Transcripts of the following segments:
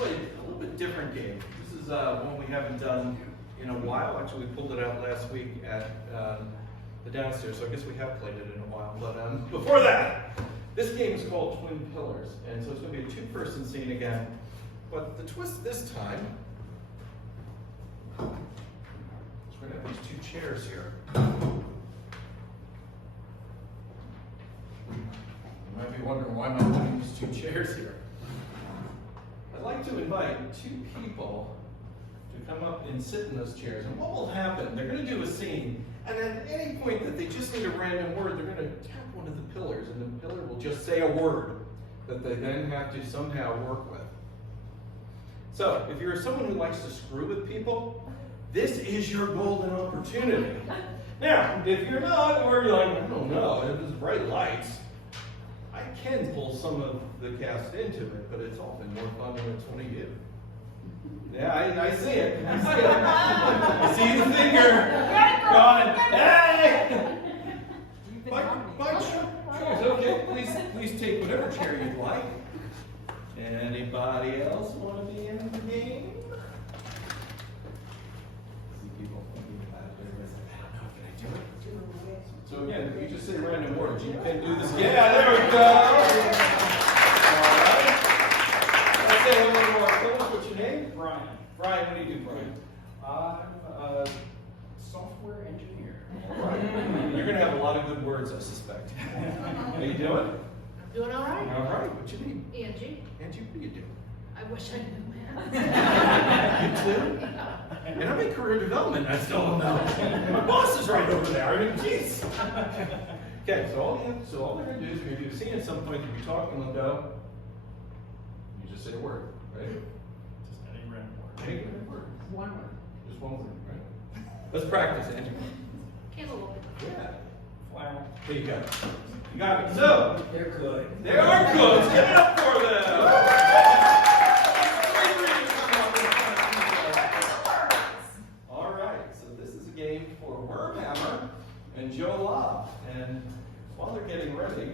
play a little bit different game. This is one we haven't done in a while. Actually, we pulled it out last week at the downstairs, so I guess we have played it in a while. But before that, this game is called Twin Pillars, and so it's going to be a two-person scene again. But the twist this time is we're going to have these two chairs here. You might be wondering, why am I putting these two chairs here? I'd like to invite two people to come up and sit in those chairs. And what will happen, they're going to do a scene, and at any point that they just need a random word, they're going to tap one of the pillars, and the pillar will just say a word that they then have to somehow work with. So, if you're someone who likes to screw with people, this is your golden opportunity. Now, if you're not, or you're like, I don't know, there's bright lights, I can pull some of the cast into it, but it's often more fun when it's one of you. Yeah, I see it. I see it. I see the finger. Going, hey! By choice. Okay, please take whatever chair you'd like. Anybody else want to be in the game? See people thinking about it. Everybody's like, I don't know, can I do it? So again, if you just say random words, you can do this. Yeah, there we go. All right. Let's say hello to our coach. What's your name? Brian. Brian, what do you do, Brian? I'm a software engineer. All right. You're going to have a lot of good words, I suspect. How you doing? I'm doing all right. All right. What's your name? Angie. Angie, what do you do? I wish I knew that. You too? And I'm in career development, I still don't know. And my boss is right over there. I mean, jeez. Okay, so all they're going to do is you're going to do a scene at some point. You'll be talking, they'll go. You just say a word, right? Just any random word. Any random word. One word. Just one word, right? Let's practice, Angie. Cantaloupe. Yeah. Flower. There you go. You got it. So, They're good. they are good. Give it up for them. All right, so this is a game for Wormhammer and Joe Lobb. And while they're getting ready,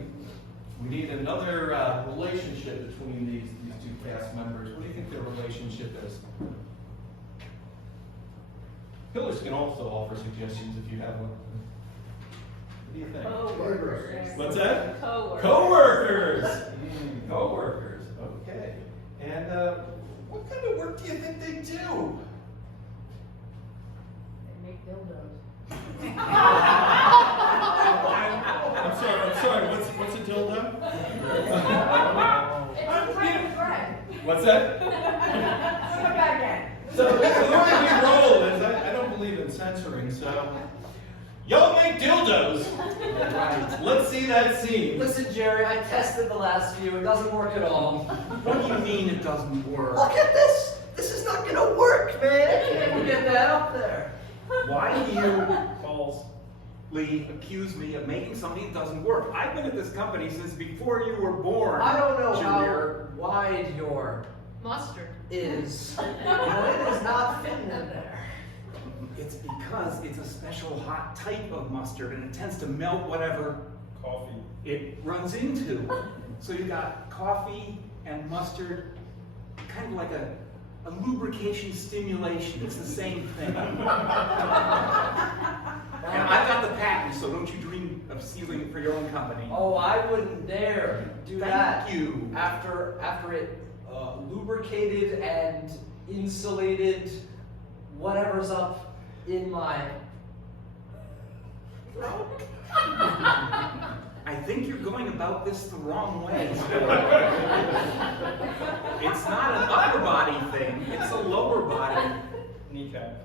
we need another relationship between these two cast members. What do you think their relationship is? Pillars can also offer suggestions if you have one. What do you think? Co-workers. What's that? Co-workers. Co-workers. Co-workers. Okay. And what kind of work do you think they do? They make dildos. I'm sorry. What's a dildo? It's a type of bread. What's that? So the way we roll is I don't believe in censoring. So y'all make dildos. Right. Let's see that scene. Listen, Jerry, I tested the last few. It doesn't work at all. What do you mean it doesn't work? Look at this. This is not going to work, man. I can't even get that up there. Why do you Balls. accuse me of making something that doesn't work? I've been at this company since before you were born. I don't know Junior. how wide your Mustard. is, but it is not fitting in there. It's because it's a special hot type of mustard and it tends to melt whatever Coffee. it runs into. So you got coffee and mustard, kind of like a lubrication stimulation. It's the same thing. And I've got the patent, so don't you dream of stealing it for your own company. Oh, I wouldn't dare do that. Thank you. After it lubricated and insulated whatever's up in my throat. I think you're going about this the wrong way. It's not an upper body thing, it's a lower body. Kneecap.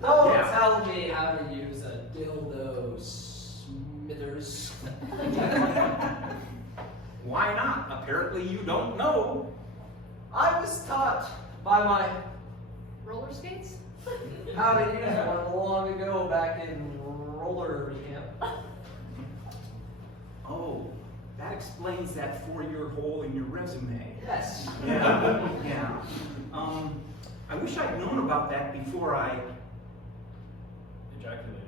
Don't Yeah. tell me how to use a dildo, Smithers. Why not? Apparently you don't know. I was taught by my Roller skates? how to use one long ago back in roller camp. Oh, that explains that 4-year hole in your resume. Yes. Yeah, yeah. I wish I'd known about that before I Ejaculated.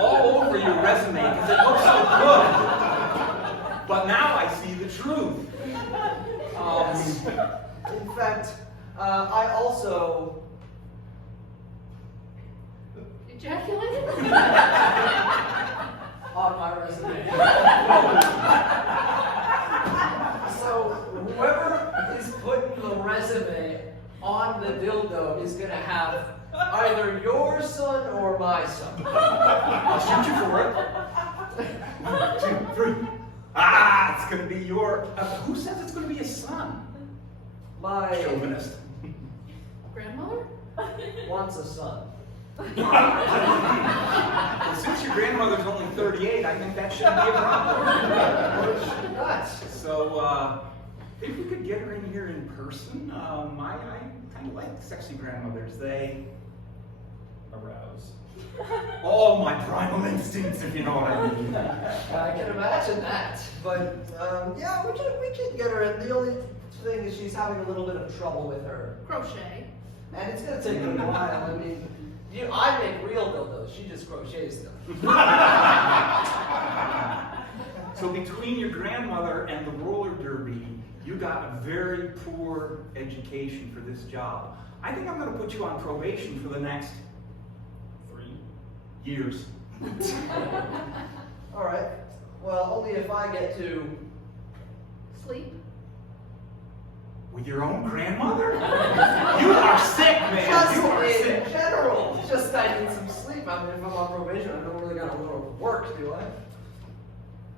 all over your resume because it looks so good. But now I see the truth. In fact, I also. Ejaculated? On my resume. So whoever is putting the resume on the dildo is gonna have either your son or my son. I'll shoot you for it. 1, 2, 3. Ah, it's gonna be your. Who says it's gonna be a son? My Chauvinist. Grandmother? wants a son. Well, since your grandmother's only 38, I think that shouldn't be a problem. Nuts. So, if we could get her in here in person, I kind of like sexy grandmothers. They. Arouse. Oh, my primal instincts, if you know what I mean. I can imagine that. But yeah, we can get her in. The only thing is she's having a little bit of trouble with her. Crochet. And it's gonna take a while. I mean, I make real dildos. She just crochets them. So between your grandmother and the roller derby, you got a very poor education for this job. I think I'm going to put you on probation for the next 3. years. All right. Well, only if I get to. Sleep. With your own grandmother? You are sick, man. Just You are in sick. general. Just I need some sleep. I mean, if I'm on probation, I don't really got a lot of work, do I?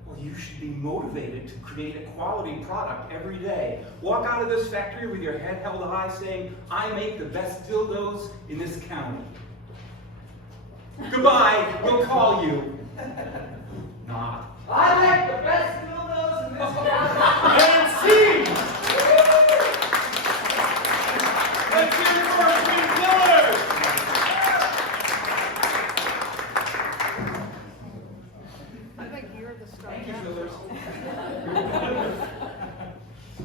Well, you should be motivated to create a quality product every day. Walk out of this factory with your head held high saying, I make the best dildos in this county. Goodbye, we'll call you. Not. I like the best dildos in this county. And scene! Let's hear it for our Twin Pillars! I think you're the star. Thank you, Pillars.